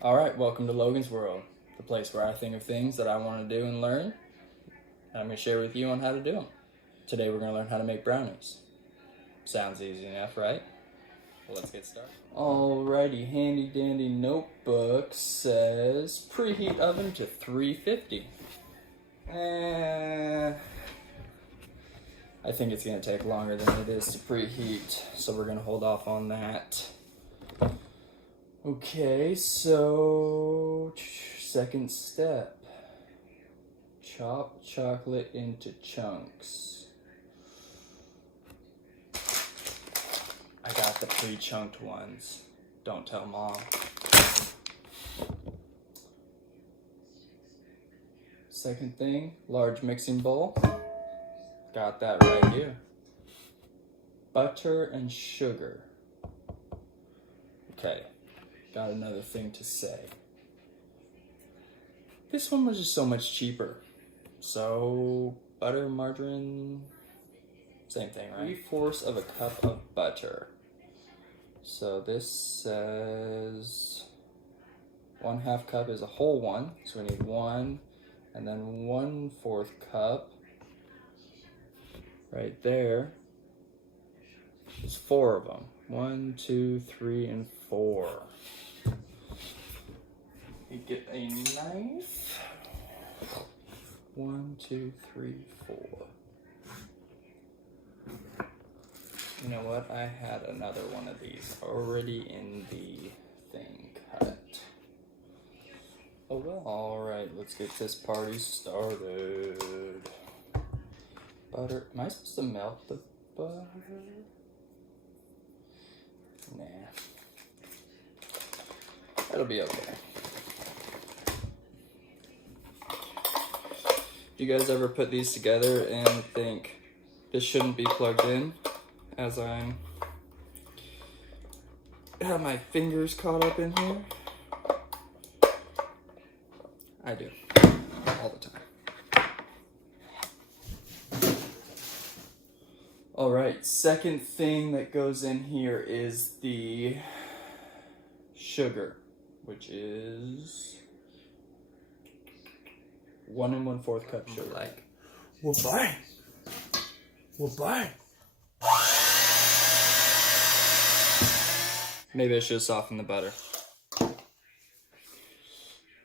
Alright, welcome to Logan's World, the place where I think of things that I want to do and learn, and I'm going to share with you on how to do them. Today we're going to learn how to make brownies. Sounds easy enough, right? Well, let's get started. Alrighty, handy dandy notebook says preheat oven to 350. I think it's going to take longer than it is to preheat, so we're going to hold off on that. Okay, so second step, chop chocolate into chunks. I got the pre-chunked ones. Don't tell Mom. Second thing, large mixing bowl. Got that right here. Butter and sugar. Okay. Got another thing to say. This one was just so much cheaper. So, butter, margarine, same thing, right? 3/4 of a cup of butter. So this says 1/2 cup is a whole one. So we need 1, and then 1/4 cup right there is 4 of them. 1, 2, 3, and 4. You get a knife. 1, 2, 3, 4. You know what? I had another one of these already in the thing cut. Oh well. Alright, let's get this party started. Butter. Am I supposed to melt the butter? Nah. That'll be okay. Do you guys ever put these together and think this shouldn't be plugged in as I have my fingers caught up in here? I do. All the time. Alright, second thing that goes in here is the sugar, which is 1 1/4 cup sugar. Like, We're buying. maybe I should soften the butter.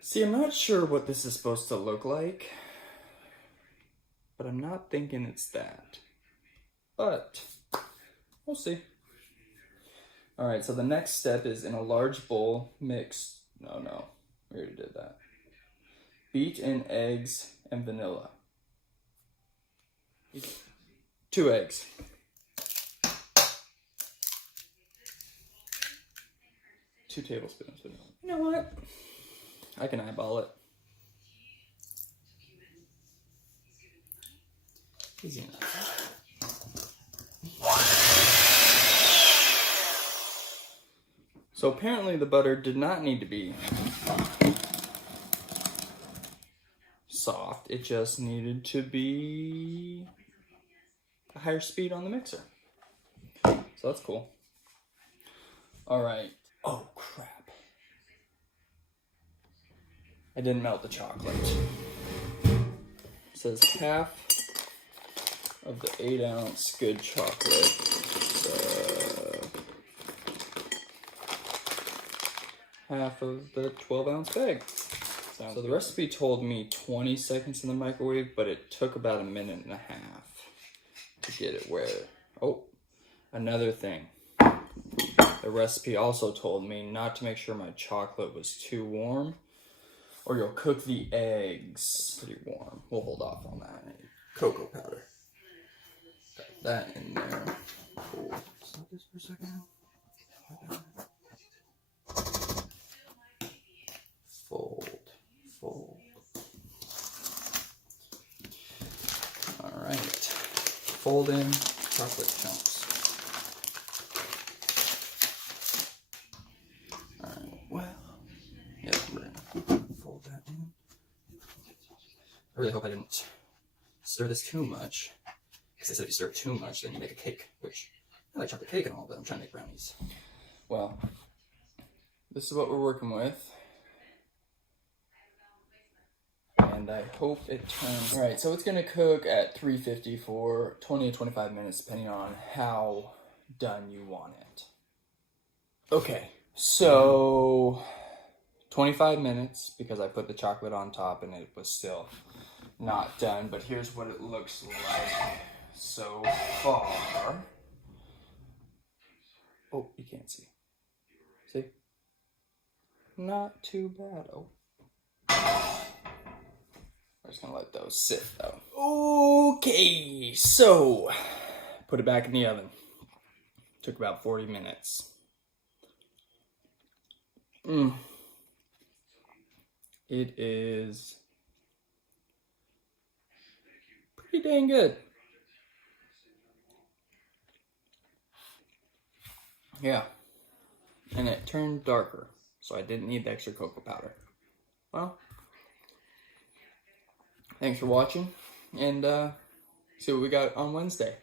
See, I'm not sure what this is supposed to look like, but I'm not thinking it's that. But we'll see. Alright, so the next step is in a large bowl, mix. No, we already did that. Beat in eggs and vanilla. 2 eggs. Two tablespoons. You know what? I can eyeball it. Easy enough. So apparently the butter did not need to be soft. It just needed to be a higher speed on the mixer. So that's cool. Alright. Oh crap. I didn't melt the chocolate. It says half of the 8-ounce good chocolate. Half of the 12-ounce bag. So the recipe told me 20 seconds in the microwave, but it took about 1.5 minutes to get it where... Oh, another thing. The recipe also told me not to make sure my chocolate was too warm, or you'll cook the eggs pretty warm. We'll hold off on that. Cocoa powder. Got that in there. Cool. Stop this for a second. Fold. Alright. Fold in chocolate chunks. Alright, well. Yeah, we're gonna fold that in. I really hope I didn't stir this too much. Because they said if you stir it too much, then you make a cake, which I like chocolate cake and all, but I'm trying to make brownies. Well, this is what we're working with. and I hope it turns. All right, so it's gonna cook at 350 for 20 to 25 minutes, depending on how done you want it. Okay, so 25 minutes because I put the chocolate on top and it was still not done, but here's what it looks like so far. Oh, you can't see. See? Not too bad. Oh. We're just gonna let those sit though. Okay, so put it back in the oven. Took about 40 minutes. It is pretty dang good. Yeah. And it turned darker, so I didn't need the extra cocoa powder. Well, thanks for watching, and see what we got on Wednesday.